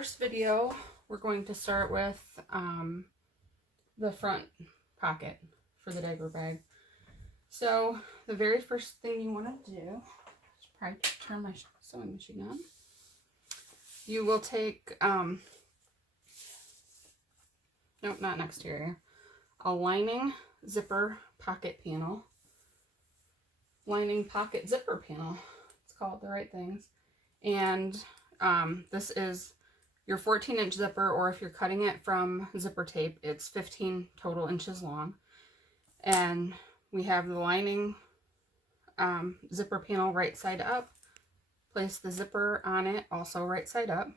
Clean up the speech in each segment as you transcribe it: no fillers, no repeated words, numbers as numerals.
first video, we're going to start with the front pocket for the diaper bag. So the very first thing you want to do is probably turn my sewing machine on. You will take, nope, not an exterior, a lining zipper pocket panel. Lining pocket zipper panel. Let's call it the right things. And this is your 14-inch zipper, or if you're cutting it from zipper tape, it's 15 total inches long. And we have the lining zipper panel right side up. Place the zipper on it, also right side up,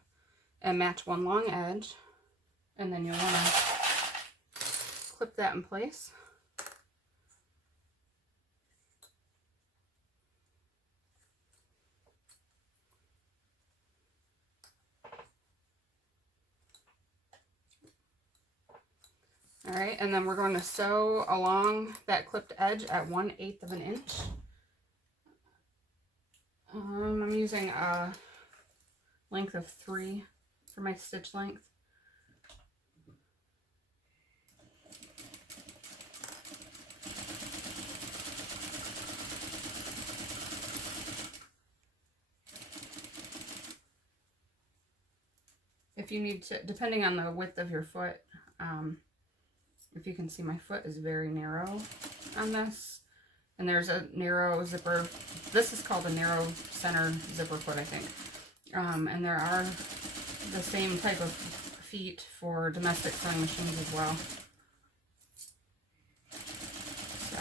and match one long edge. And then you'll want to clip that in place. All right, and then we're going to sew along that clipped edge at 1/8 of an inch. I'm using a length of 3 for my stitch length. If you need to, depending on the width of your foot, if you can see, my foot is very narrow on this, and there's a narrow zipper. This is called a narrow center zipper foot, I think. And there are the same type of feet for domestic sewing machines as well. So,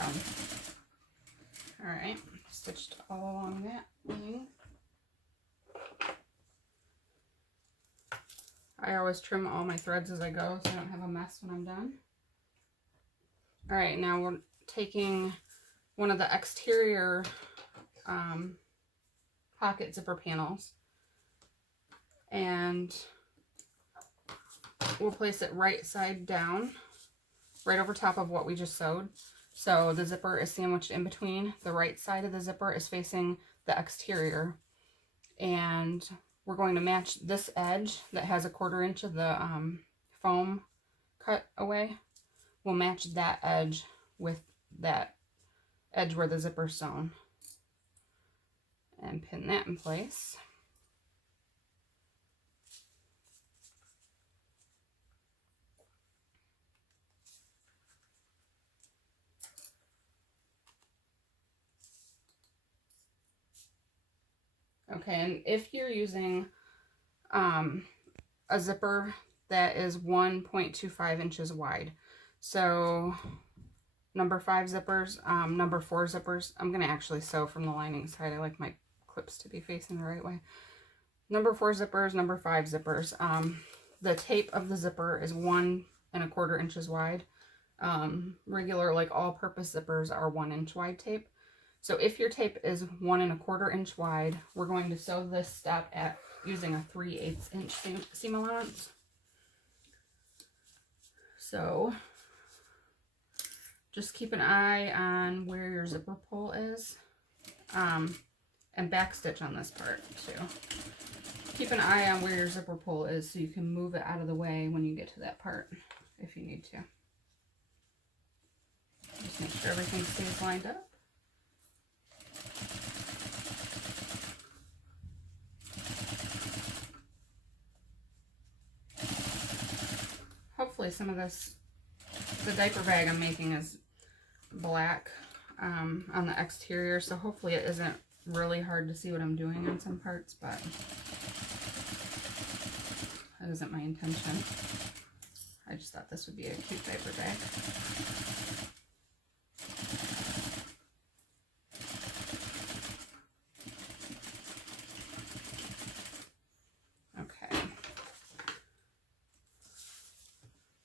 all right, stitched all along that wing. I always trim all my threads as I go so I don't have a mess when I'm done. All right, now we're taking one of the exterior pocket zipper panels, and we'll place it right side down, right over top of what we just sewed. So the zipper is sandwiched in between. The right side of the zipper is facing the exterior, and we're going to match this edge that has 1/4 inch of the foam cut away. We'll match that edge with that edge where the zipper's sewn and pin that in place. Okay, and if you're using a zipper that is 1.25 inches wide, so number 5 zippers, number 4 zippers, I'm going to actually sew from the lining side. I like my clips to be facing the right way. Number 4 zippers, number 5 zippers. The tape of the zipper is 1 1/4 inches wide. Regular, like all-purpose zippers, are 1 inch wide tape. So if your tape is 1 1/4 inch wide, we're going to sew this step at using a 3/8 inch seam allowance. So just keep an eye on where your zipper pull is, and back stitch on this part too. Keep an eye on where your zipper pull is so you can move it out of the way when you get to that part if you need to. Just make sure everything stays lined up. Hopefully some of this, the diaper bag I'm making is black on the exterior, so hopefully it isn't really hard to see what I'm doing on some parts, but that isn't my intention. I just thought this would be a cute diaper bag. Okay.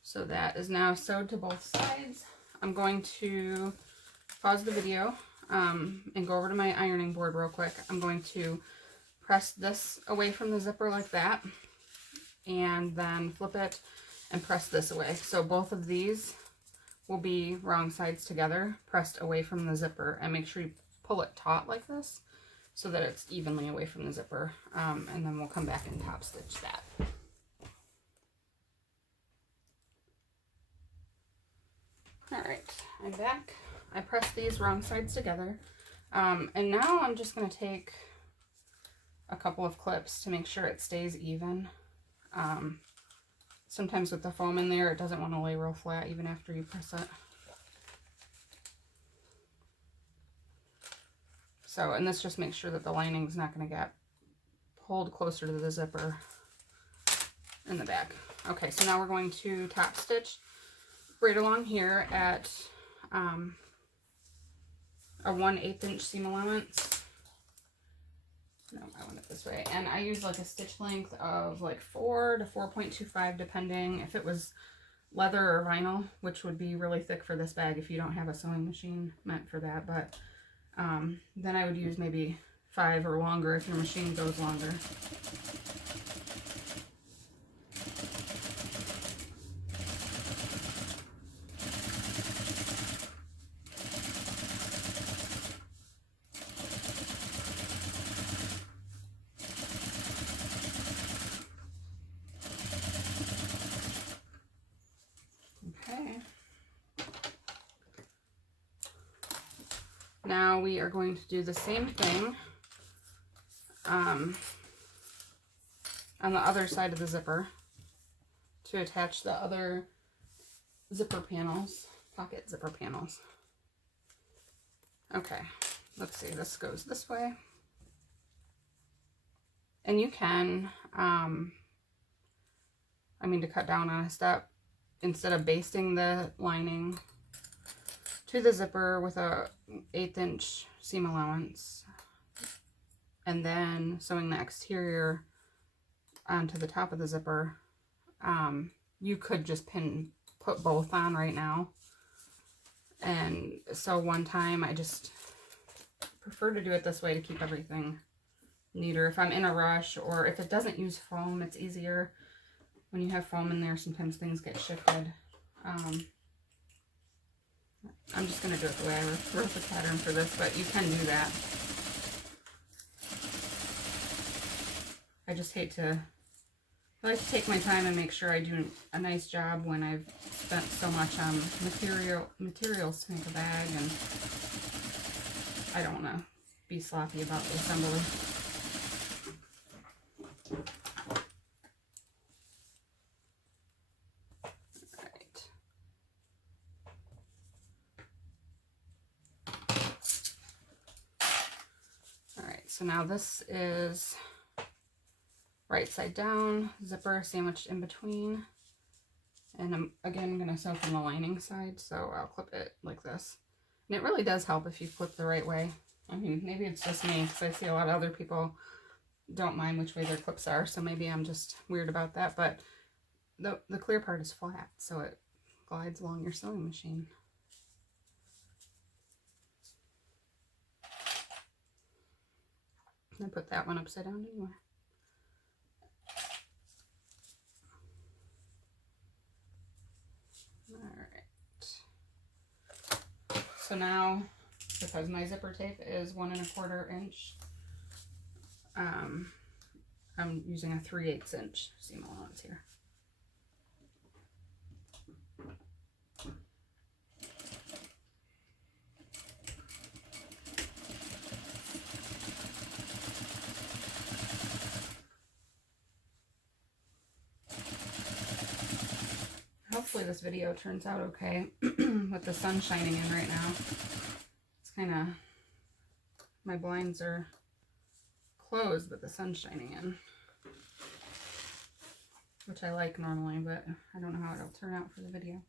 So that is now sewed to both sides. I'm going to pause the video and go over to my ironing board real quick. I'm going to press this away from the zipper like that, and then flip it and press this away. So both of these will be wrong sides together, pressed away from the zipper, and make sure you pull it taut like this so that it's evenly away from the zipper, and then we'll come back and top stitch that. All right, I'm back. I pressed these wrong sides together. And now I'm just going to take a couple of clips to make sure it stays even. Sometimes with the foam in there, it doesn't want to lay real flat even after you press it. So, and this just makes sure that the lining is not going to get pulled closer to the zipper in the back. Okay, so now we're going to top stitch right along here at a 1/8 inch seam allowance. No, I want it this way. And I use like a stitch length of like 4 to 4.25 depending if it was leather or vinyl, which would be really thick for this bag if you don't have a sewing machine meant for that. But then I would use maybe 5 or longer if your machine goes longer. Okay. Now we are going to do the same thing on the other side of the zipper to attach the other zipper panels, pocket zipper panels. Okay, let's see, this goes this way. And you can, to cut down on a step, instead of basting the lining to the zipper with a 1/8 inch seam allowance and then sewing the exterior onto the top of the zipper, you could just put both on right now. And so one time I just prefer to do it this way to keep everything neater. If I'm in a rush or if it doesn't use foam, it's easier. When you have foam in there, sometimes things get shifted. I'm just going to do it the way I wrote the pattern for this, but you can do that. I just I like to take my time and make sure I do a nice job when I've spent so much on materials to make a bag, and I don't want to be sloppy about the assembly. So now this is right side down, zipper sandwiched in between. And I'm again going to sew from the lining side, so I'll clip it like this. And it really does help if you flip the right way. I mean, maybe it's just me, because I see a lot of other people don't mind which way their clips are, so maybe I'm just weird about that. But the clear part is flat, so it glides along your sewing machine. I put that one upside down anyway. Alright. So now, because my zipper tape is 1 1/4 inch, I'm using a 3/8 inch seam allowance here. Hopefully this video turns out okay with the sun shining in right now. It's kind of, my blinds are closed, but the sun's shining in, which I like normally, but I don't know how it'll turn out for the video.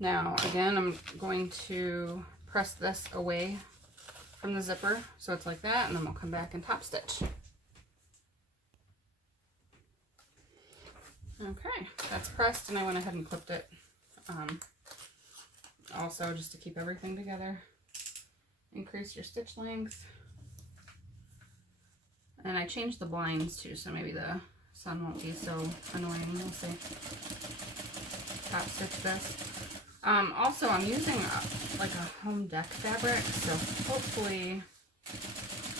Now, again, I'm going to press this away from the zipper, so it's like that, and then we'll come back and top stitch. Okay, that's pressed, and I went ahead and clipped it. Also, just to keep everything together. Increase your stitch length. And I changed the blinds too, so maybe the sun won't be so annoying. We'll see. Top stitch this. Also, I'm using like a home deck fabric, so hopefully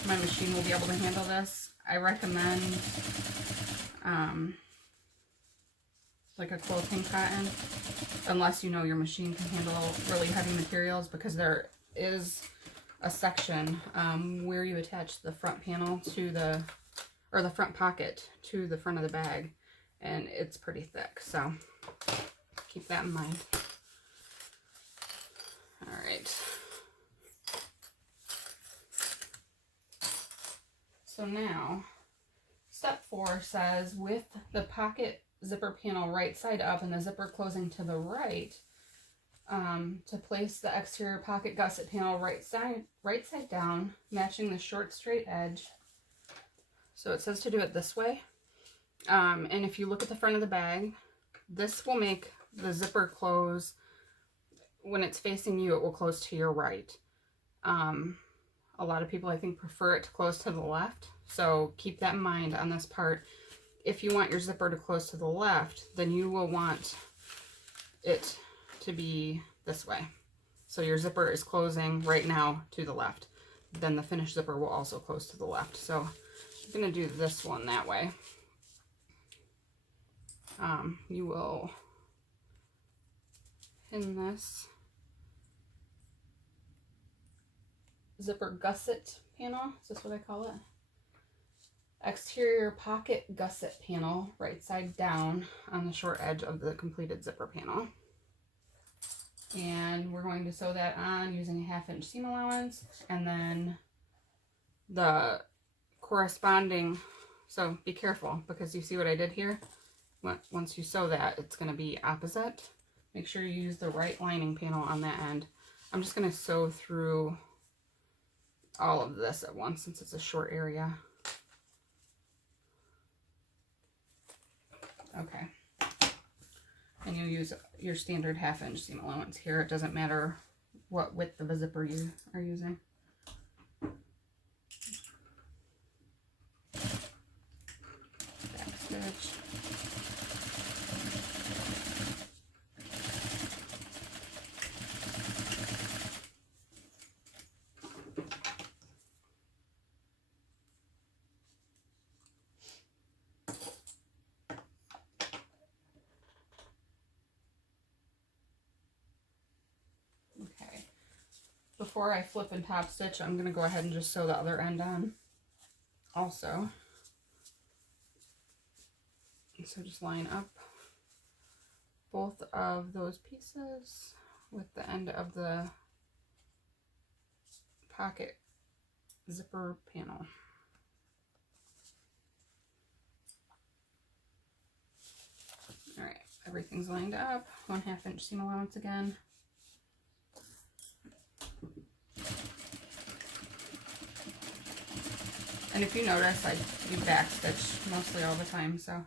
my machine will be able to handle this. I recommend like a quilting cotton, unless you know your machine can handle really heavy materials, because there is a section where you attach the front panel to the, or the front pocket to the front of the bag, and it's pretty thick, so keep that in mind. All right. So now, step 4 says, with the pocket zipper panel right side up and the zipper closing to the right, to place the exterior pocket gusset panel right side down, matching the short straight edge. So it says to do it this way. And if you look at the front of the bag, this will make the zipper close. When it's facing you, it will close to your right. A lot of people, I think, prefer it to close to the left. So keep that in mind on this part. If you want your zipper to close to the left, then you will want it to be this way. So your zipper is closing right now to the left. Then the finished zipper will also close to the left. So I'm going to do this one that way. You will pin this zipper gusset panel. Is this what I call it? Exterior pocket gusset panel right side down on the short edge of the completed zipper panel. And we're going to sew that on using a 1/2 inch seam allowance, and then the corresponding, so be careful, because you see what I did here? Once you sew that, it's going to be opposite. Make sure you use the right lining panel on that end. I'm just going to sew through all of this at once since it's a short area. Okay. And you use your standard 1/2 inch seam allowance here. It doesn't matter what width of a zipper you are using. Back stitch. Okay. Before I flip and top stitch, I'm going to go ahead and just sew the other end on also. So just line up both of those pieces with the end of the pocket zipper panel. All right, everything's lined up. 1/2 inch seam allowance again. And if you notice, I do back stitch mostly all the time, so.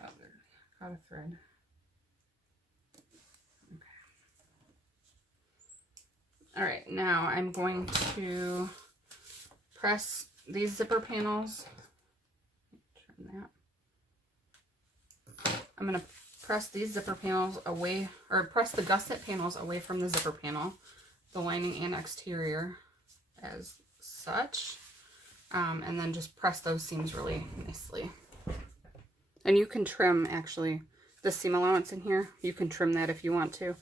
Oh, there, caught a thread. Okay. All right, now I'm going to press these zipper panels. Turn that. I'm going to press these zipper panels away, or press the gusset panels away from the zipper panel, the lining and exterior as such, and then just press those seams really nicely. And you can trim, actually, the seam allowance in here. You can trim that if you want to.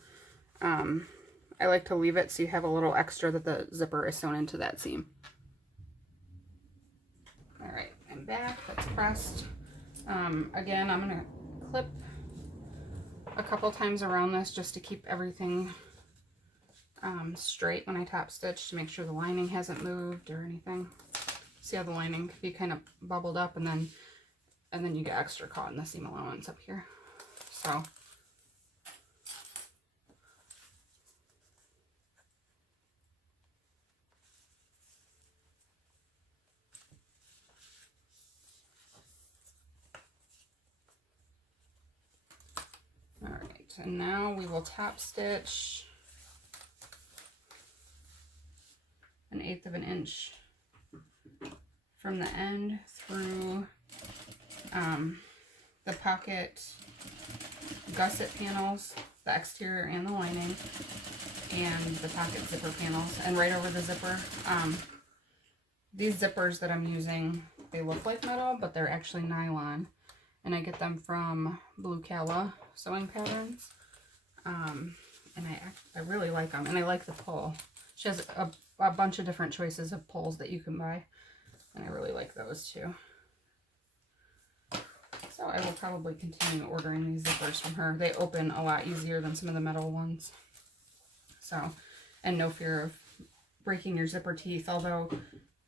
I like to leave it so you have a little extra that the zipper is sewn into that seam. All right, I'm back. That's pressed. Again, I'm going to clip a couple times around this just to keep everything straight when I top stitch, to make sure the lining hasn't moved or anything. See how the lining could be kind of bubbled up, and then you get extra caught in the seam allowance up here. So all right. and now we will top stitch 1/8 of an inch from the end through the pocket gusset panels, the exterior and the lining, and the pocket zipper panels, and right over the zipper. These zippers that I'm using, they look like metal, but they're actually nylon, and I get them from Blue Calla Sewing Patterns, and I really like them, and I like the pull. She has a bunch of different choices of pulls that you can buy, and I really like those too. So I will probably continue ordering these zippers from her. They open a lot easier than some of the metal ones. So, and no fear of breaking your zipper teeth, although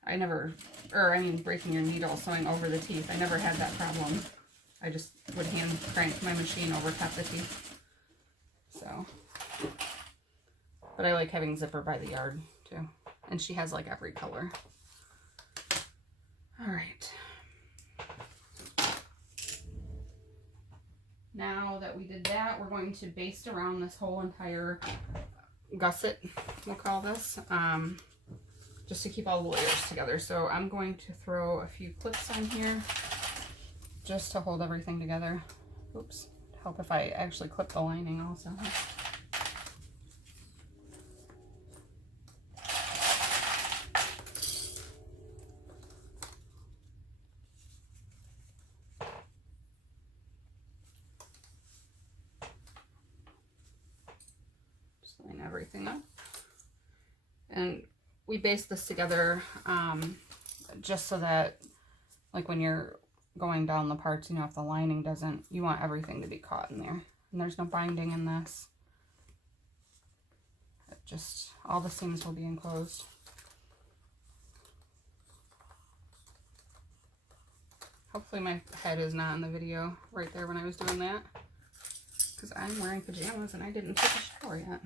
breaking your needle sewing over the teeth. I never had that problem. I just would hand crank my machine over top the teeth. So, but I like having zipper by the yard too. And she has like every color. All right. Now that we did that, we're going to baste around this whole entire gusset, we'll call this, just to keep all the layers together. So I'm going to throw a few clips on here just to hold everything together. Oops, help if I actually clip the lining also. Line everything up, and we baste this together just so that, like, when you're going down the parts, you know, if the lining doesn't, you want everything to be caught in there, and there's no binding in this. Just all the seams will be enclosed. Hopefully my head is not in the video right there when I was doing that, because I'm wearing pajamas and I didn't take a shower yet.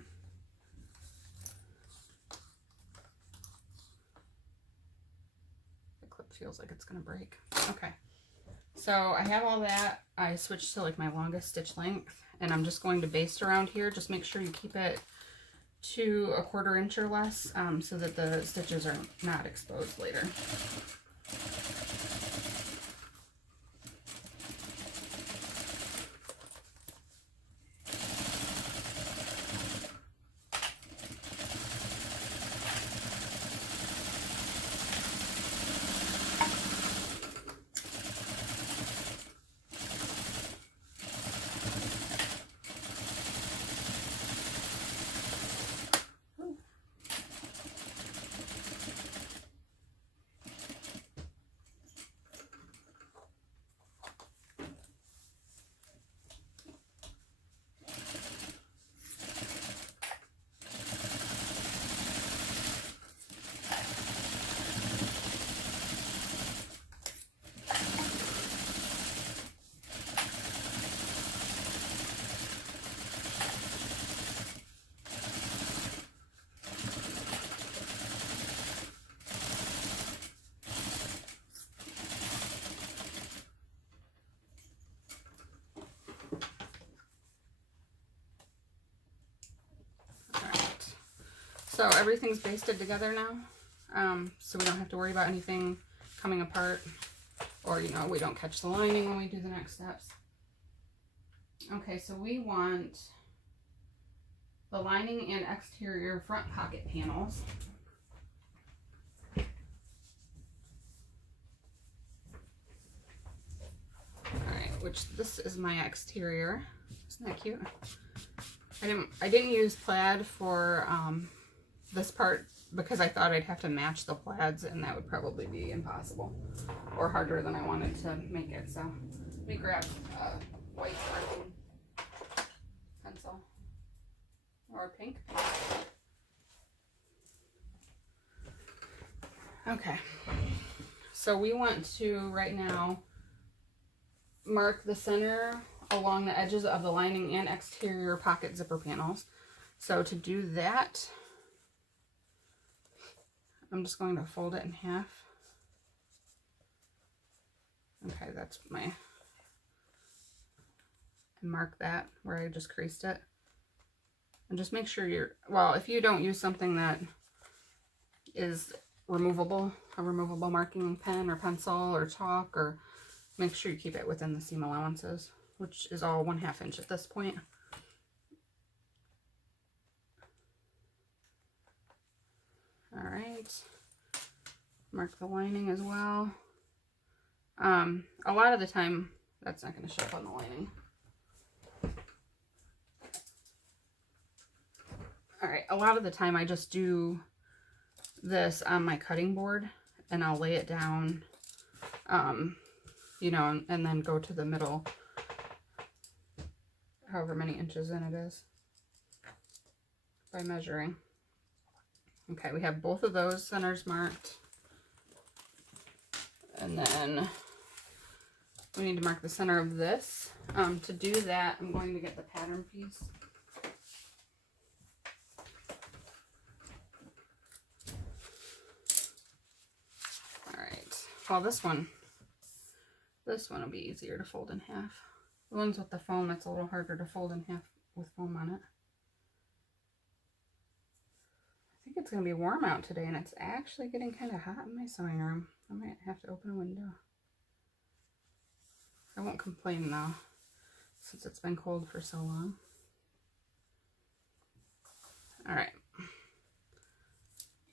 Feels like it's gonna break. Okay, so I have all that. I switched to like my longest stitch length, and I'm just going to baste around here. Just make sure you keep it to 1/4 inch or less, so that the stitches are not exposed later. So everything's basted together now, so we don't have to worry about anything coming apart, or, you know, we don't catch the lining when we do the next steps. Okay, so we want the lining and exterior front pocket panels. Alright, which this is my exterior. Isn't that cute? I didn't use plaid for this part because I thought I'd have to match the plaids, and that would probably be impossible or harder than I wanted to make it. So let me grab a white marking pencil or a pink. Okay, so we want to right now mark the center along the edges of the lining and exterior pocket zipper panels. So to do that, I'm just going to fold it in half. Okay, that's my and mark that where I just creased it. And just make sure you're, well, if you don't use something that is removable, a removable marking pen or pencil or chalk, or make sure you keep it within the seam allowances, which is all 1/2 inch at this point. All right, mark the lining as well. A lot of the time, that's not going to show up on the lining. All right, a lot of the time I just do this on my cutting board and I'll lay it down, you know, and then go to the middle, however many inches in it is, by measuring. Okay, we have both of those centers marked. And then we need to mark the center of this. To do that, I'm going to get the pattern piece. Well, this one will be easier to fold in half. The ones with the foam, it's a little harder to fold in half with foam on it. I think it's going to be warm out today, and it's actually getting kind of hot in my sewing room. I might have to open a window. I won't complain though, since it's been cold for so long. All right.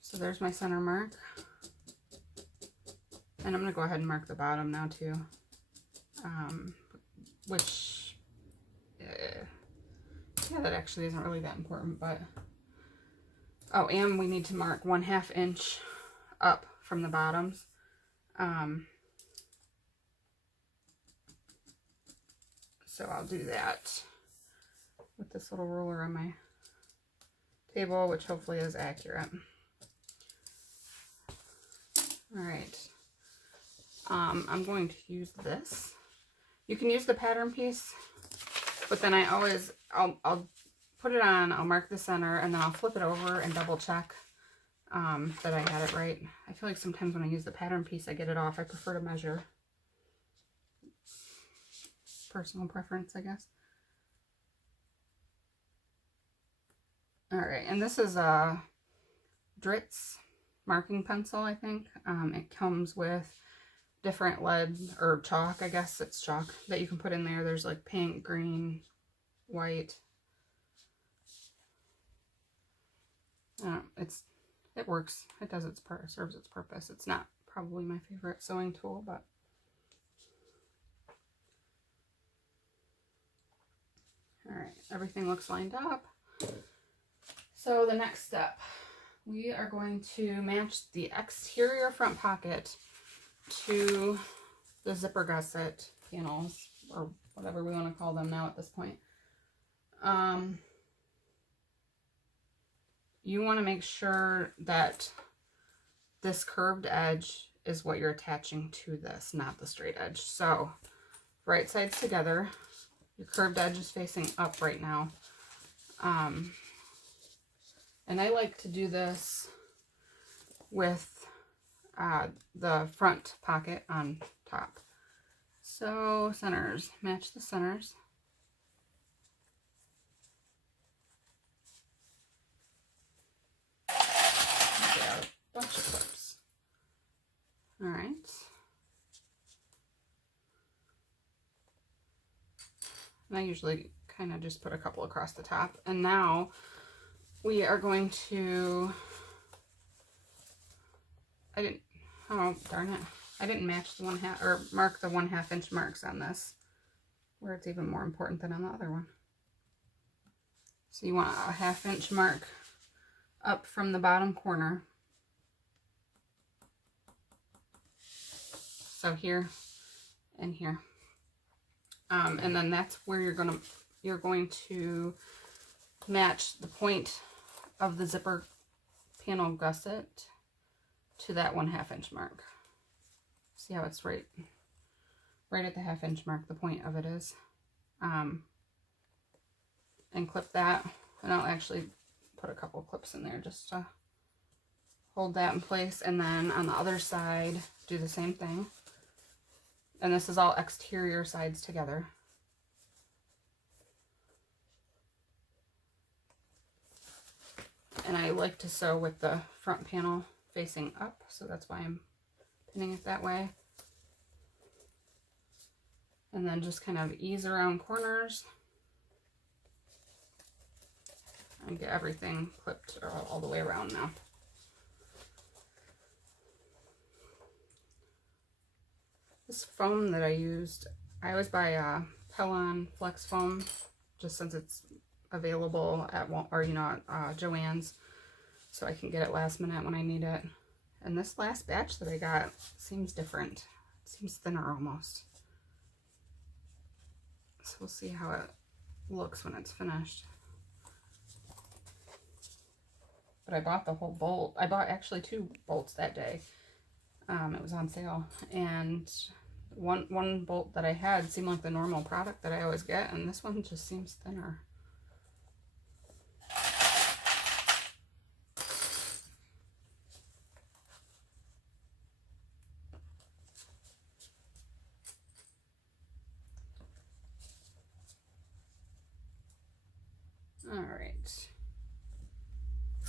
So there's my center mark. And I'm going to go ahead and mark the bottom now too, which, yeah, that actually isn't really that important, but, oh, and we need to mark 1/2 inch up from the bottoms. So I'll do that with this little ruler on my table, which hopefully is accurate. All right. I'm going to use this. You can use the pattern piece, but then I'll put it on, I'll mark the center, and then I'll flip it over and double check that I had it right. I feel like sometimes when I use the pattern piece, I get it off. I prefer to measure. Personal preference, I guess. All right, and this is a Dritz marking pencil, I think. It comes with different lead or chalk, I guess it's chalk, that you can put in there. There's like pink, green, white. It works. It does serves its purpose. It's not probably my favorite sewing tool, but all right, everything looks lined up. So the next step, we are going to match the exterior front pocket to the zipper gusset panels, or whatever we want to call them now at this point. You want to make sure that this curved edge is what you're attaching to this, not the straight edge. So right sides together, your curved edge is facing up right now. And I like to do this with the front pocket on top. So centers, match the centers. A bunch of clips. All right. And I usually kind of just put a couple across the top. And now we are going to, oh darn it, I didn't match the 1/2 or mark the 1/2 inch marks on this, where it's even more important than on the other one. So you want a 1/2 inch mark up from the bottom corner. So here and here. And then that's where you're going to match the point of the zipper panel gusset to that 1/2 inch mark. See how it's right at the 1/2 inch mark, the point of it is. And clip that, and I'll actually put a couple clips in there just to hold that in place. And then on the other side, do the same thing. And this is all exterior sides together. And I like to sew with the front panel facing up, so that's why I'm pinning it that way. And then just kind of ease around corners and get everything clipped all the way around now. This foam that I used, I always buy Pellon Flex foam, just since it's available at Joann's, so I can get it last minute when I need it. And this last batch that I got seems different. It seems thinner almost. So we'll see how it looks when it's finished. But I bought the whole bolt. I bought actually 2 bolts that day. It was on sale, and one bolt that I had seemed like the normal product that I always get, and this one just seems thinner. All right,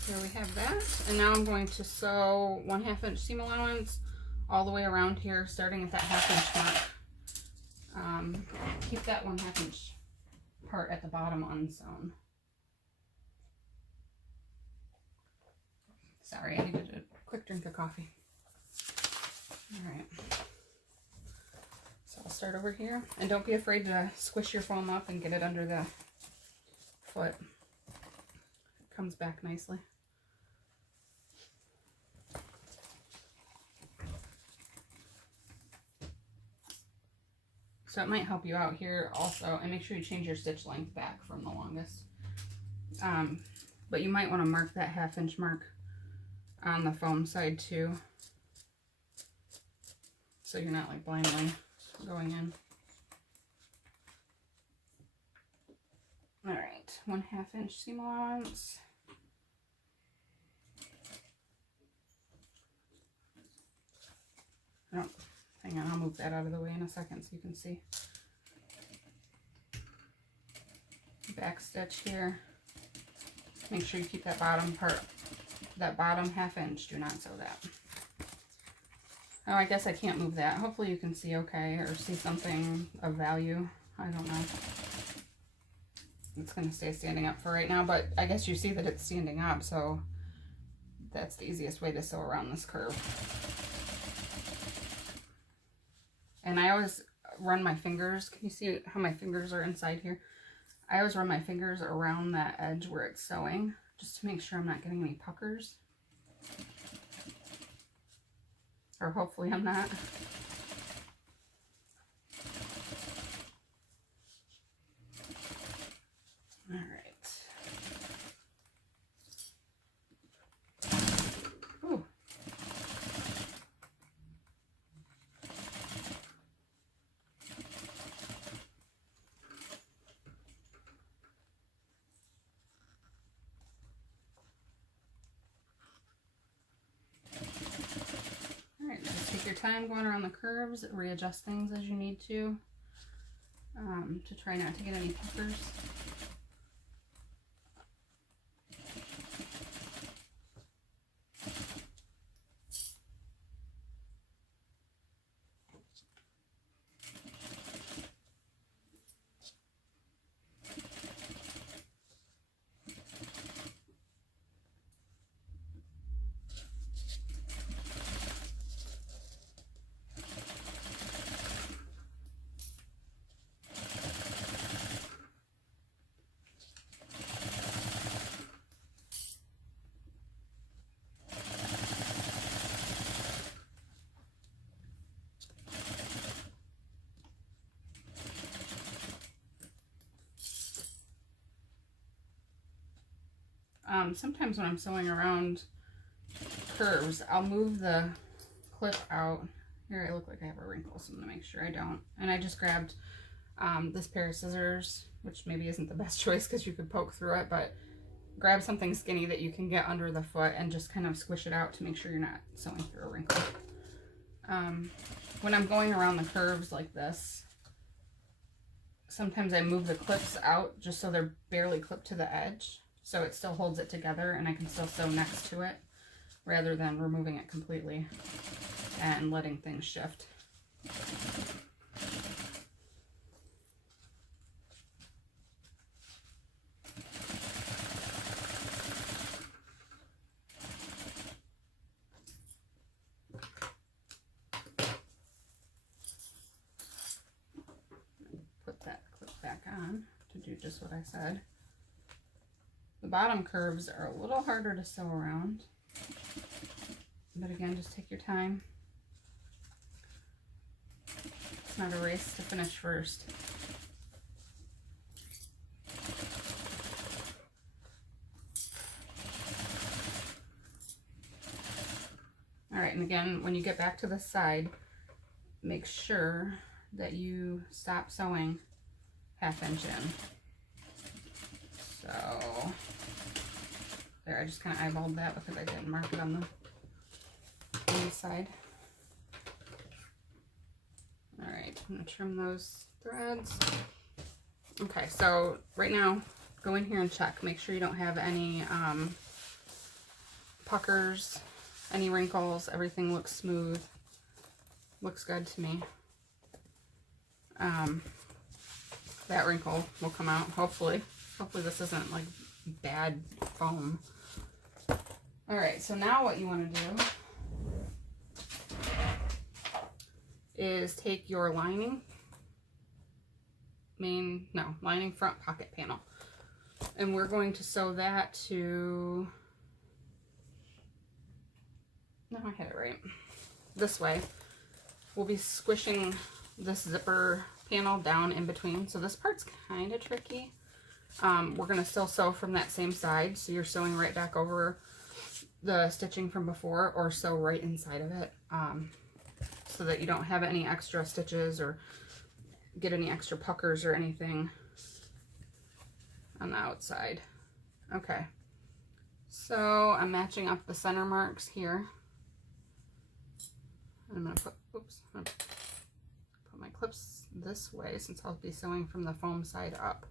here we have that, and now I'm going to sew 1/2 inch seam allowance all the way around here, starting at that 1/2 inch mark. Keep that 1/2 inch part at the bottom unsewn. Sorry, I needed a quick drink of coffee. All right, so I'll start over here, and don't be afraid to squish your foam up and get it under the foot. It comes back nicely. So it might help you out here also, and make sure you change your stitch length back from the longest. But you might want to mark that 1/2 inch mark on the foam side too, so you're not like blindly going in. All right, 1/2 inch seam allowance. Oh, hang on, I'll move that out of the way in a second so you can see. Back stitch here. Make sure you keep that bottom part, that bottom 1/2 inch. Do not sew that. Oh, I guess I can't move that. Hopefully you can see okay, or see something of value. I don't know. It's going to stay standing up for right now, but I guess you see that it's standing up, so that's the easiest way to sew around this curve. And I always run my fingers. Can you see how my fingers are inside here? I always run my fingers around that edge where it's sewing, just to make sure I'm not getting any puckers. Or hopefully I'm not. All right. Ooh. All right, just take your time going around the curves, readjust things as you need to try not to get any puckers. Sometimes when I'm sewing around curves, I'll move the clip out. Here I look like I have a wrinkle, so I'm going to make sure I don't. And I just grabbed this pair of scissors, which maybe isn't the best choice because you could poke through it, but grab something skinny that you can get under the foot and just kind of squish it out to make sure you're not sewing through a wrinkle. When I'm going around the curves like this, sometimes I move the clips out just so they're barely clipped to the edge, so it still holds it together and I can still sew next to it rather than removing it completely and letting things shift. Put that clip back on to do just what I said. The bottom curves are a little harder to sew around, but again, just take your time. It's not a race to finish first. All right, and again, when you get back to the side, make sure that you stop sewing 1/2 inch in. So there, I just kind of eyeballed that because I didn't mark it on the inside. All right, I'm gonna trim those threads. Okay, so right now, go in here and check. Make sure you don't have any puckers, any wrinkles. Everything looks smooth. Looks good to me. That wrinkle will come out, hopefully. Hopefully this isn't like bad foam. All right, so now what you want to do is take your lining front pocket panel, and we're going to sew that to, no, I had it right, this way. We'll be squishing this zipper panel down in between, so this part's kind of tricky. We're going to still sew from that same side, so you're sewing right back over the stitching from before, or sew right inside of it, so that you don't have any extra stitches or get any extra puckers or anything on the outside. Okay, so I'm matching up the center marks here. I'm going to put, put my clips this way since I'll be sewing from the foam side up.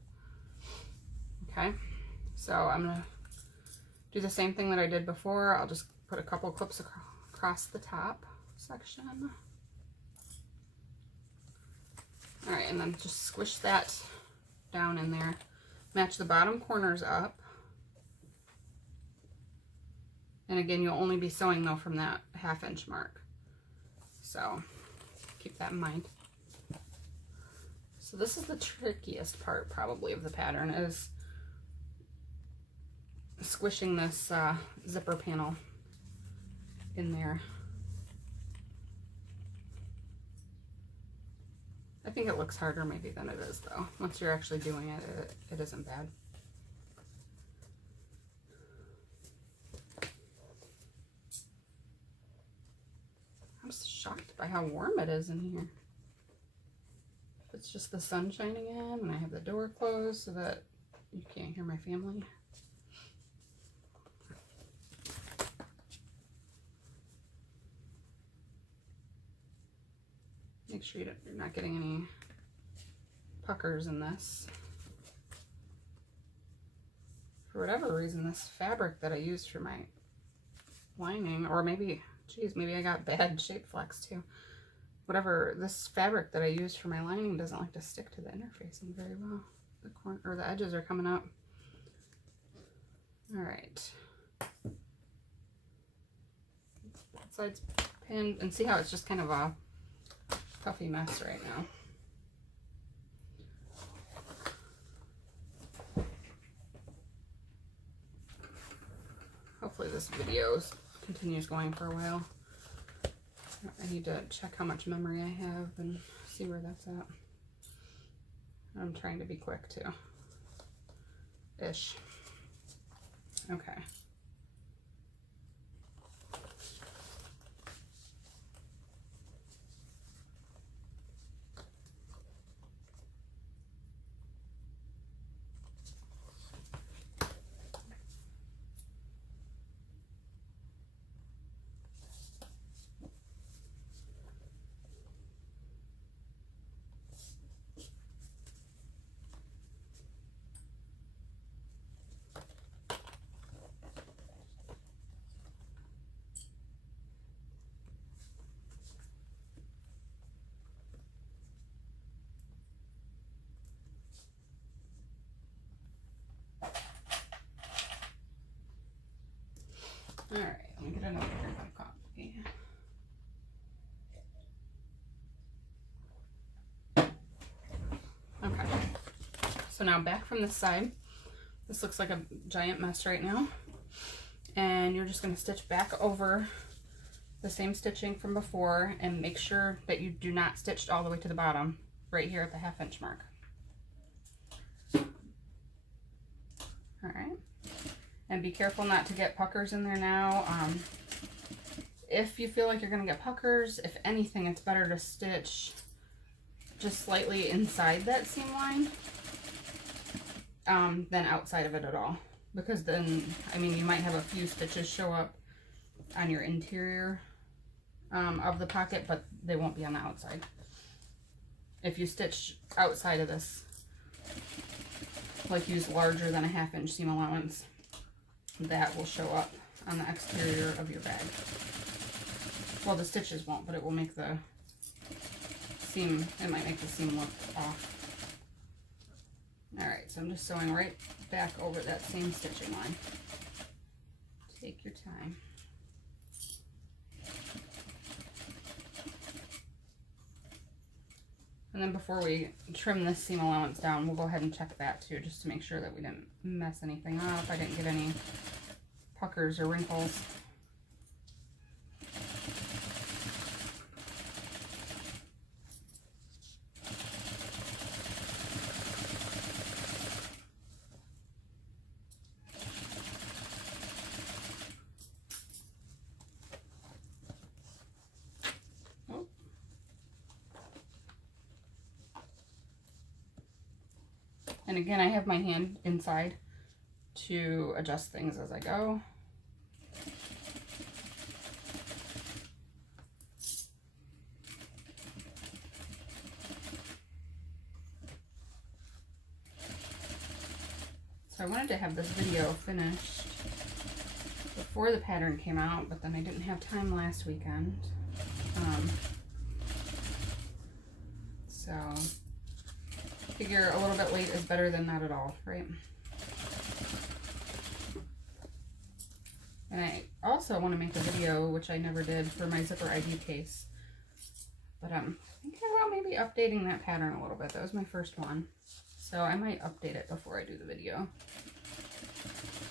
Okay, so I'm going to do the same thing that I did before. I'll just put a couple clips across the top section. All right, and then just squish that down in there. Match the bottom corners up. And again, you'll only be sewing though from that 1/2 inch mark. So keep that in mind. So this is the trickiest part probably of the pattern, is squishing this zipper panel in there. I think it looks harder maybe than it is though. Once you're actually doing it, it isn't bad. I'm shocked by how warm it is in here. It's just the sun shining in, and I have the door closed so that you can't hear my family. Make sure you're not getting any puckers in this. For whatever reason, this fabric that I used for my lining, or maybe, geez, maybe I got bad shape flex too. Whatever, this fabric that I used for my lining doesn't like to stick to the interfacing very well. The corner, or the edges are coming up. All right. That side's pinned, and see how it's just kind of a puffy mess right now. Hopefully this video continues going for a while. I need to check how much memory I have and see where that's at. I'm trying to be quick too. Ish. Okay. All right, let me get another drink of coffee. Okay, so now back from this side. This looks like a giant mess right now. And you're just going to stitch back over the same stitching from before and make sure that you do not stitch all the way to the bottom, right here at the 1/2 inch mark. All right, and be careful not to get puckers in there now. If you feel like you're going to get puckers, if anything, it's better to stitch just slightly inside that seam line than outside of it at all. Because then, I mean, you might have a few stitches show up on your interior of the pocket, but they won't be on the outside. If you stitch outside of this, like use larger than a 1/2 inch seam allowance, that will show up on the exterior of your bag. Well, the stitches won't, but it will make the seam, it might make the seam look off. Alright, so I'm just sewing right back over that same stitching line. Take your time. And then before we trim this seam allowance down, we'll go ahead and check that too, just to make sure that we didn't mess anything up. I didn't get any puckers or wrinkles. And again, I have my hand inside to adjust things as I go. So I wanted to have this video finished before the pattern came out, but then I didn't have time last weekend. So figure a little bit late is better than not at all, right? And I also want to make a video, which I never did, for my zipper ID case. But I think I will maybe updating that pattern a little bit. That was my first one. So I might update it before I do the video.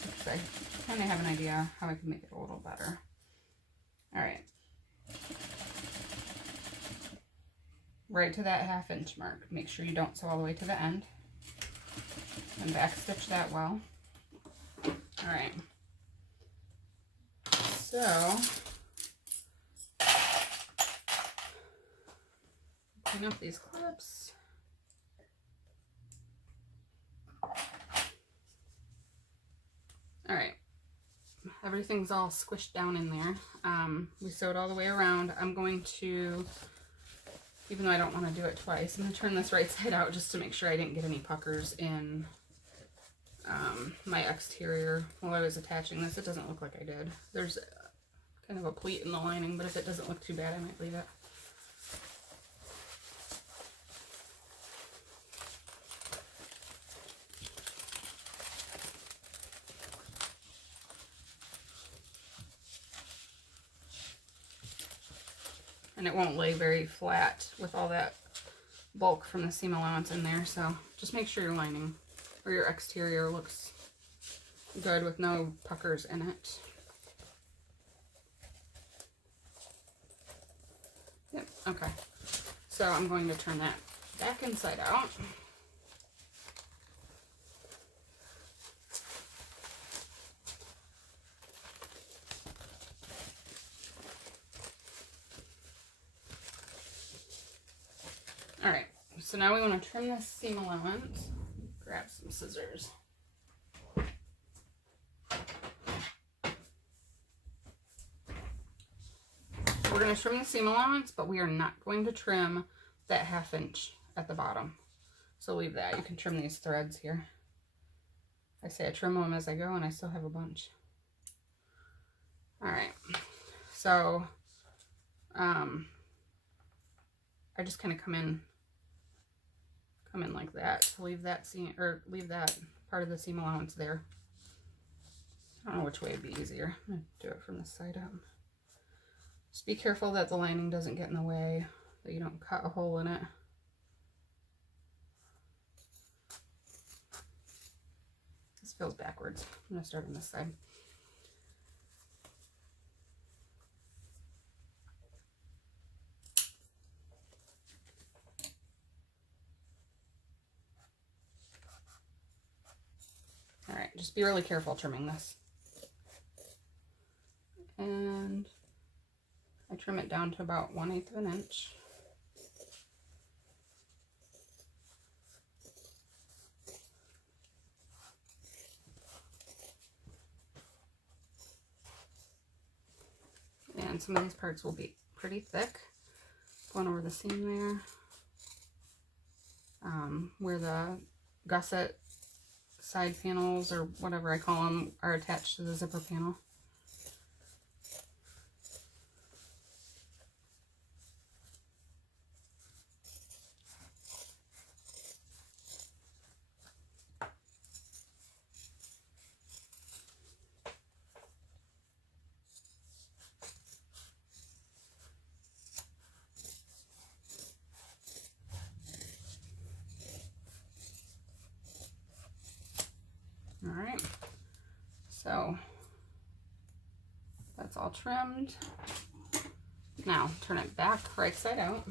Because I kind of have an idea how I can make it a little better. Alright. Right to that 1/2 inch mark. Make sure you don't sew all the way to the end. And back stitch that well. Alright. So, clean up these clips. Alright. Everything's all squished down in there. We sewed all the way around. I'm going to, even though I don't want to do it twice, I'm going to turn this right side out just to make sure I didn't get any puckers in my exterior while I was attaching this. It doesn't look like I did. There's kind of a pleat in the lining, but if it doesn't look too bad, I might leave it. And it won't lay very flat with all that bulk from the seam allowance in there, so just make sure your lining or your exterior looks good with no puckers in it. Yep, okay. So I'm going to turn that back inside out. Alright, so now we want to trim this seam allowance. Grab some scissors. We're going to trim the seam allowance, but we are not going to trim that 1/2 inch at the bottom. So leave that. You can trim these threads here. I say I trim them as I go, and I still have a bunch. Alright, so I just kind of come in like that to leave that seam, or leave that part of the seam allowance there. I don't know which way would be easier. I'm going to do it from the side up. Just be careful that the lining doesn't get in the way, that you don't cut a hole in it. This feels backwards. I'm going to start on this side. All right, just be really careful trimming this. And I trim it down to about 1/8 of an inch. And some of these parts will be pretty thick. Going over the seam there. Where the gusset side panels, or whatever I call them, are attached to the zipper panel. All right, so that's all trimmed. Now turn it back right side out.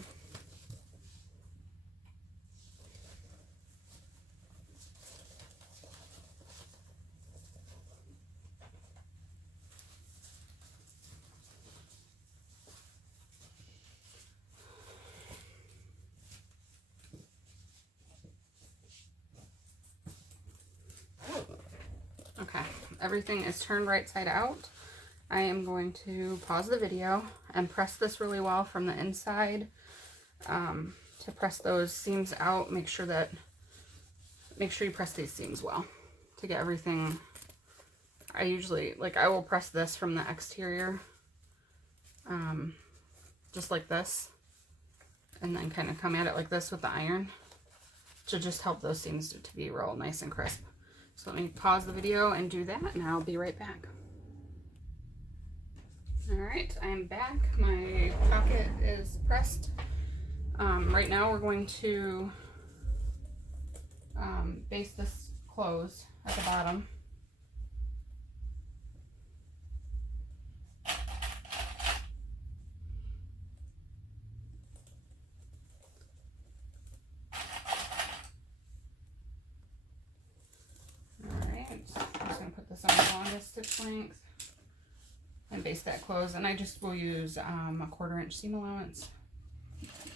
Okay, everything is turned right side out. I am going to pause the video and press this really well from the inside to press those seams out. Make sure you press these seams well to get everything. I usually, I will press this from the exterior, just like this, and then kind of come at it like this with the iron to just help those seams to be real nice and crisp. So let me pause the video and do that, and I'll be right back. All right, I'm back. My pocket is pressed. Right now we're going to baste this closed at the bottom. I'm just going to put this on the longest stitch length and baste that close. And I just will use a 1/4 inch seam allowance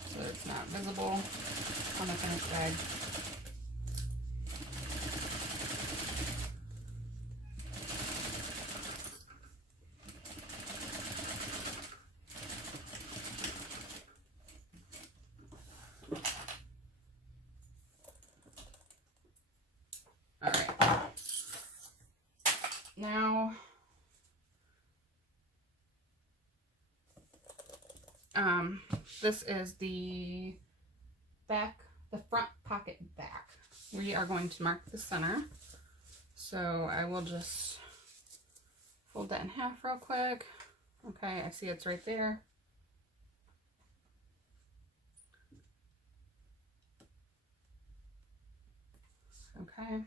so that it's not visible on the finished bag. Now, this is the front pocket back. We are going to mark the center. So I will just fold that in half real quick. Okay, I see it's right there. Okay.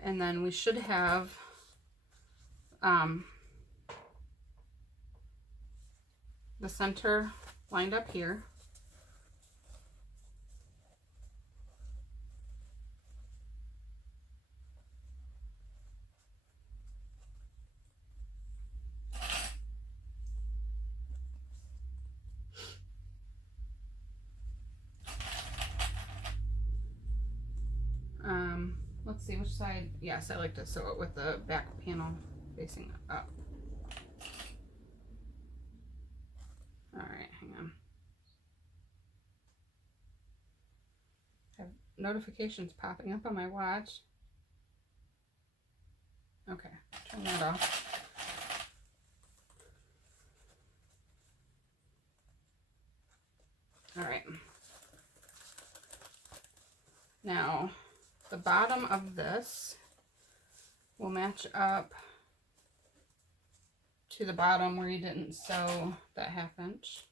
And then we should have the center lined up here. Let's see which side. Yes, I like to sew it with the back panel facing up. All right, hang on. I have notifications popping up on my watch. Okay, turn that off. All right. Now, the bottom of this will will match up to the bottom where you didn't sew that 1/2 inch.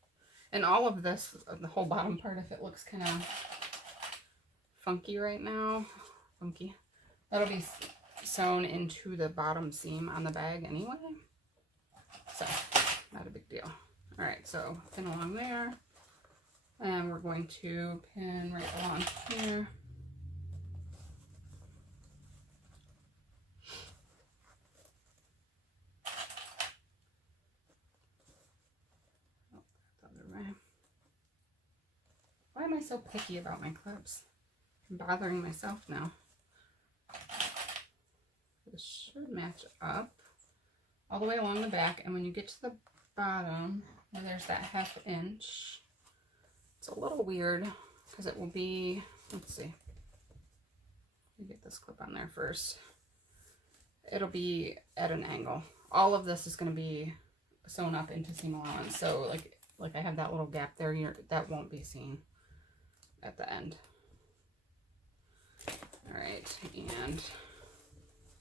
And all of this, the whole bottom part, if it looks kind of funky right now, that'll be sewn into the bottom seam on the bag anyway. So, not a big deal. All right, so pin along there. And we're going to pin right along here. Why am I so picky about my clips? I'm bothering myself now. This should match up all the way along the back, and when you get to the bottom, where there's that 1/2 inch, it's a little weird because it will be, let's see, let me get this clip on there first. It'll be at an angle. All of this is going to be sewn up into seam allowance, so like I have that little gap there, that won't be seen at the end. All right, and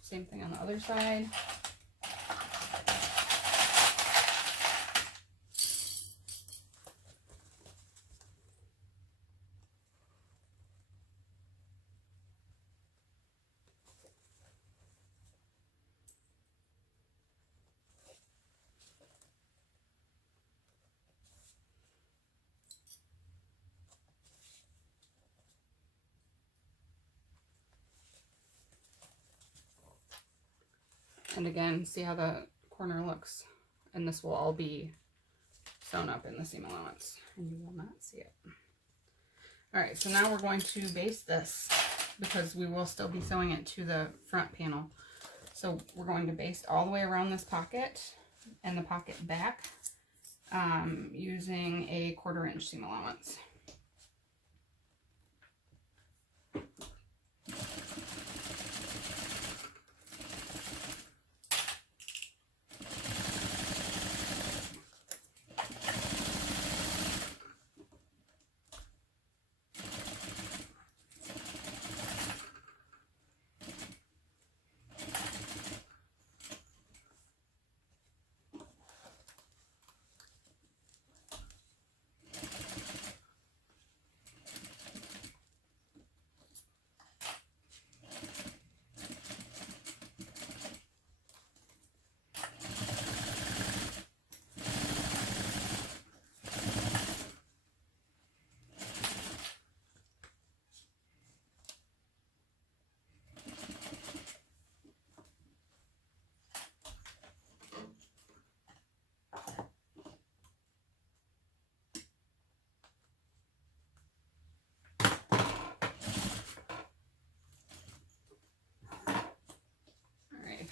same thing on the other side. And again, see how the corner looks. And this will all be sewn up in the seam allowance. And you will not see it. All right, so now we're going to baste this because we will still be sewing it to the front panel. So we're going to baste all the way around this pocket and the pocket back using a 1/4 inch seam allowance.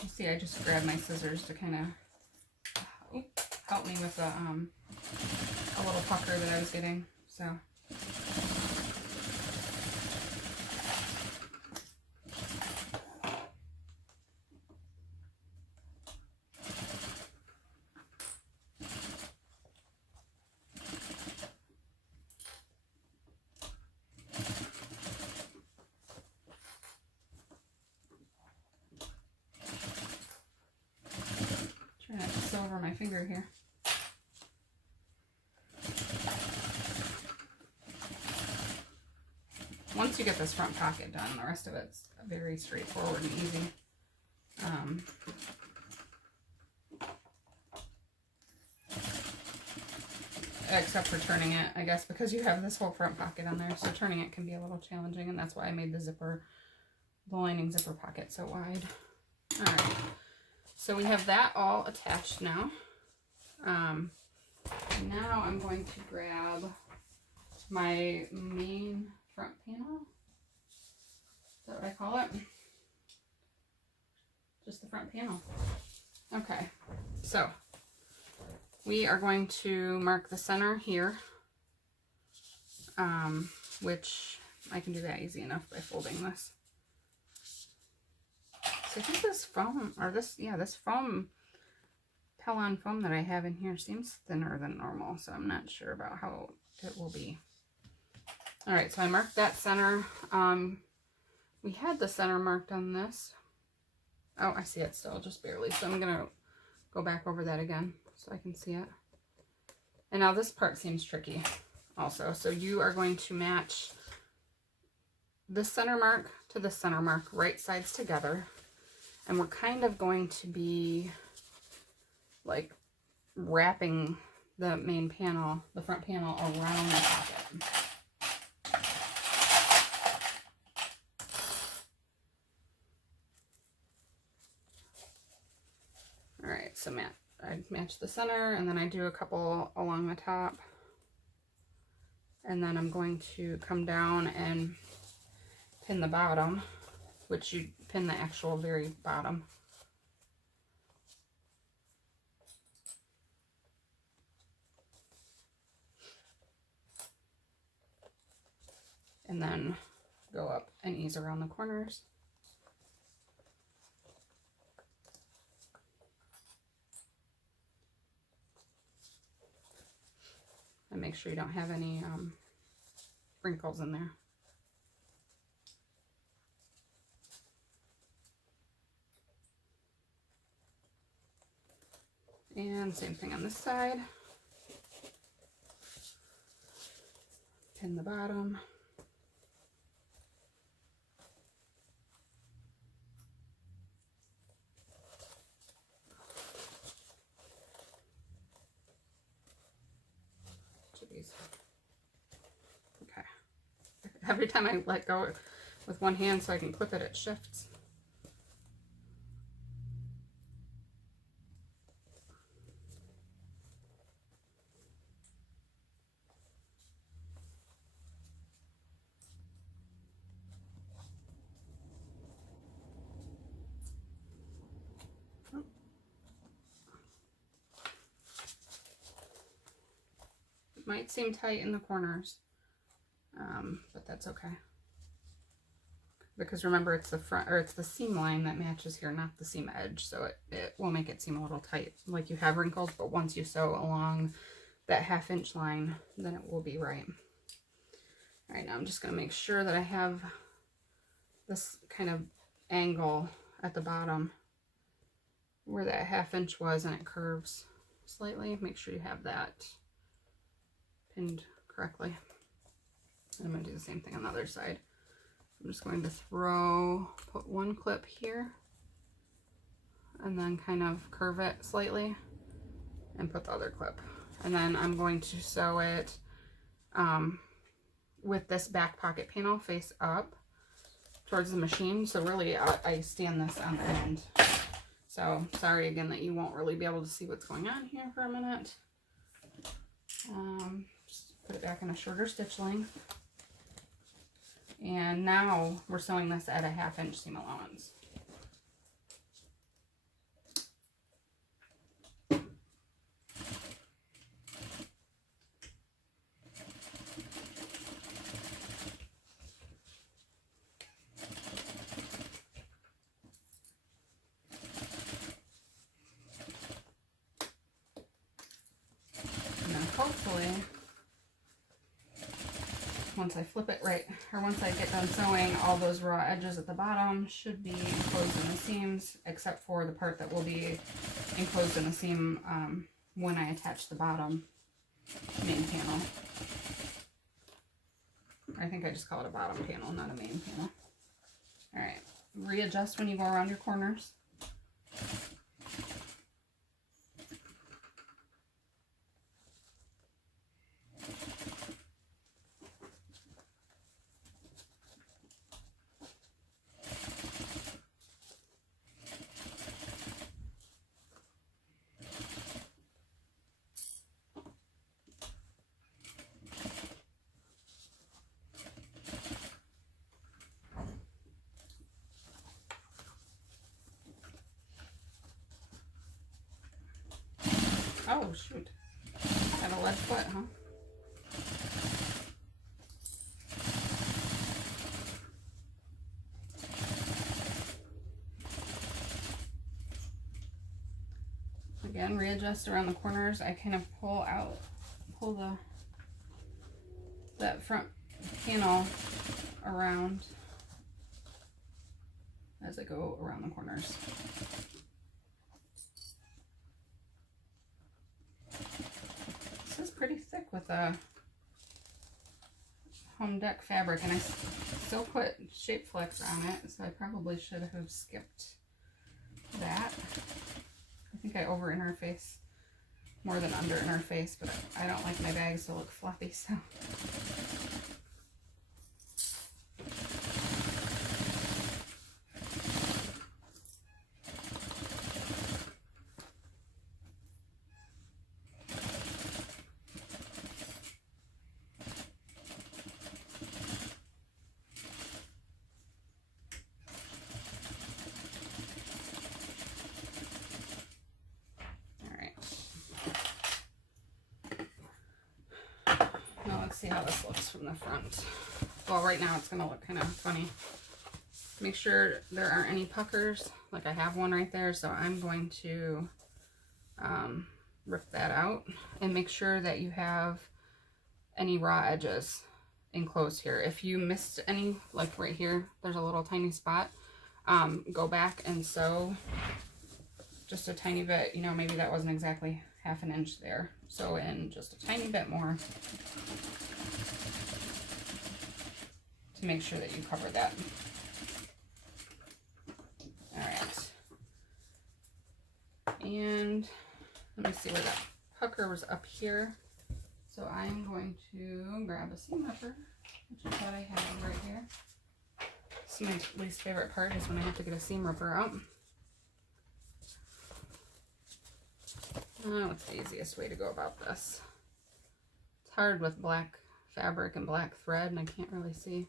You see, I just grabbed my scissors to kind of help me with a little pucker that I was getting. So. Over my finger here. Once you get this front pocket done, the rest of it's very straightforward and easy. Except for turning it, I guess, because you have this whole front pocket on there, so turning it can be a little challenging, and that's why I made the lining zipper pocket so wide. All right. So we have that all attached now. Now I'm going to grab my main front panel. Is that what I call it? Just the front panel. Okay, so we are going to mark the center here, which I can do that easy enough by folding this. So I think this foam, or this foam, Pellon foam that I have in here seems thinner than normal, so I'm not sure about how it will be. All right, so I marked that center. We had the center marked on this. Oh, I see it still, just barely. So I'm gonna go back over that again so I can see it. And now this part seems tricky also. So you are going to match this center mark to the center mark, right sides together. And we're kind of going to be like wrapping the main panel, the front panel, around the pocket. All right, so I match the center, and then I do a couple along the top. And then I'm going to come down and pin the bottom, which you pin the actual very bottom. And then go up and ease around the corners. And make sure you don't have any wrinkles in there. And same thing on this side. Pin the bottom. Okay. Every time I let go with one hand so I can clip it, it shifts. It might seem tight in the corners, but that's okay. Because remember, it's the front, or it's the seam line that matches here, not the seam edge. So it will make it seem a little tight, like you have wrinkles, but once you sew along that 1/2 inch line, then it will be right. All right, now I'm just gonna make sure that I have this kind of angle at the bottom where that 1/2 inch was, and it curves slightly. Make sure you have that pinned correctly. And I'm gonna do the same thing on the other side. I'm just going to put one clip here and then kind of curve it slightly and put the other clip. And then I'm going to sew it with this back pocket panel face up towards the machine. So really I stand this on the end. So sorry again that you won't really be able to see what's going on here for a minute. Just put it back in a shorter stitch length. And now we're sewing this at a 1/2 inch seam allowance. And then hopefully, once I flip it right, or once I get done sewing, all those raw edges at the bottom should be enclosed in the seams, except for the part that will be enclosed in the seam when I attach the bottom main panel. I think I just call it a bottom panel, not a main panel. All right, readjust when you go around your corners. Oh, shoot. I have a lead foot, huh? Again, readjust around the corners. I kind of pull that front panel around as I go around the corners. This is pretty thick with a home deck fabric, and I still put shape flex on it, so I probably should have skipped that. I think I over interface more than under interface, but I don't like my bags to look fluffy, so. See how this looks from the front. Well, right now it's gonna look kind of funny. Make sure there aren't any puckers. Like I have one right there, so I'm going to rip that out and make sure that you have any raw edges enclosed here. If you missed any, like right here, there's a little tiny spot. Go back and sew just a tiny bit. You know, maybe that wasn't exactly half an inch there. Sew in just a tiny bit more to make sure that you cover that. All right. And let me see where that pucker was up here. So I'm going to grab a seam ripper, which is what I have right here. This is my least favorite part, is when I have to get a seam ripper out. What's the easiest way to go about this? It's hard with black fabric and black thread, and I can't really see.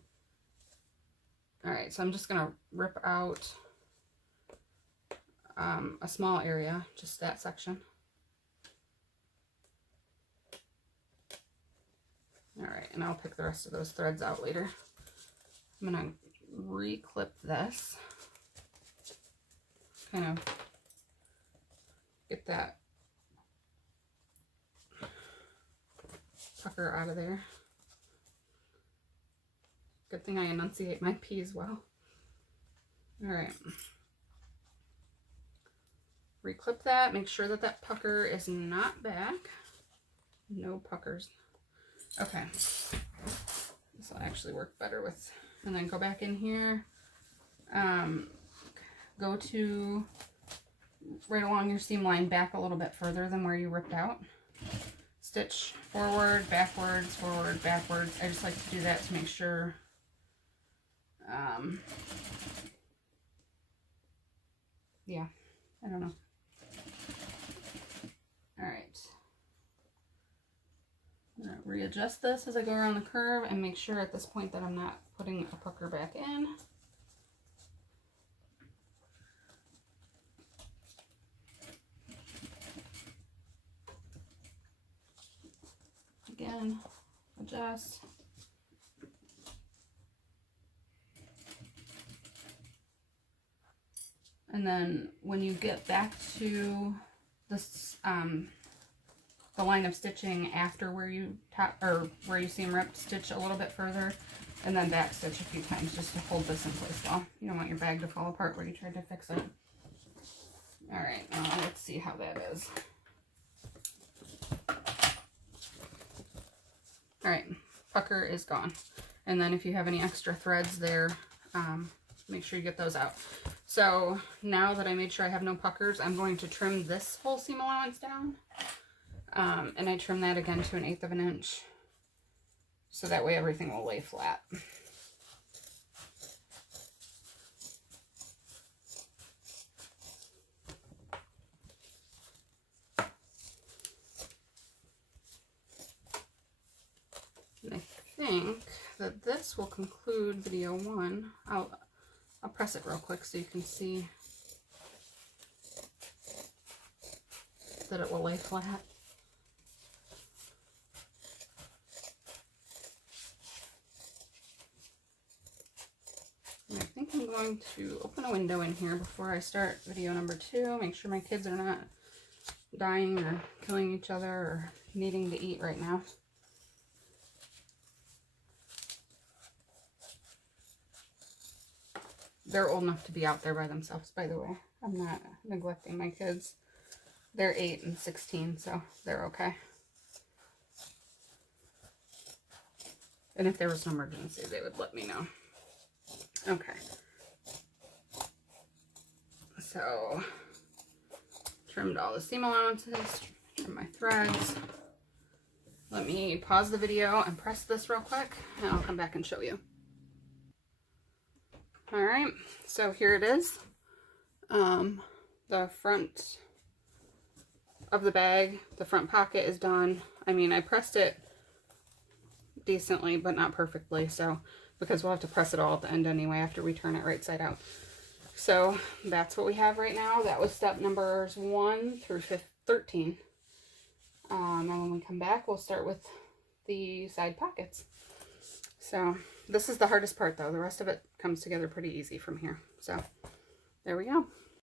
All right, so I'm just gonna rip out a small area, just that section. All right, and I'll pick the rest of those threads out later. I'm gonna re-clip this, kind of get that pucker out of there. Good thing I enunciate my P's well. All right. Reclip that. Make sure that that pucker is not back. No puckers. Okay. This will actually work better with, and then go back in here. Go to right along your seam line, back a little bit further than where you ripped out. Stitch forward, backwards, forward, backwards. I just like to do that to make sure yeah, I don't know. All right. I'm gonna readjust this as I go around the curve and make sure at this point that I'm not putting a pucker back in. Again, adjust. And then when you get back to this, the line of stitching after where you where you seam ripped, stitch a little bit further, and then back stitch a few times just to hold this in place well. You don't want your bag to fall apart where you tried to fix it. All right, let's see how that is. All right, pucker is gone. And then if you have any extra threads there, make sure you get those out. So now that I made sure I have no puckers, I'm going to trim this whole seam allowance down. And I trim that again to 1/8 of an inch. So that way everything will lay flat. And I think that this will conclude video 1. I'll press it real quick so you can see that it will lay flat. And I think I'm going to open a window in here before I start video number 2. Make sure my kids are not dying or killing each other or needing to eat right now. They're old enough to be out there by themselves, by the way. I'm not neglecting my kids. They're 8 and 16, so they're okay. And if there was an emergency, they would let me know. Okay. So, trimmed all the seam allowances, trim my threads. Let me pause the video and press this real quick, and I'll come back and show you. Alright, so here it is. The front of the bag, the front pocket is done. I mean, I pressed it decently, but not perfectly, so, because we'll have to press it all at the end anyway after we turn it right side out. So, that's what we have right now. That was step numbers 1 through 13. And when we come back, we'll start with the side pockets. So, this is the hardest part though. The rest of it comes together pretty easy from here. So, there we go.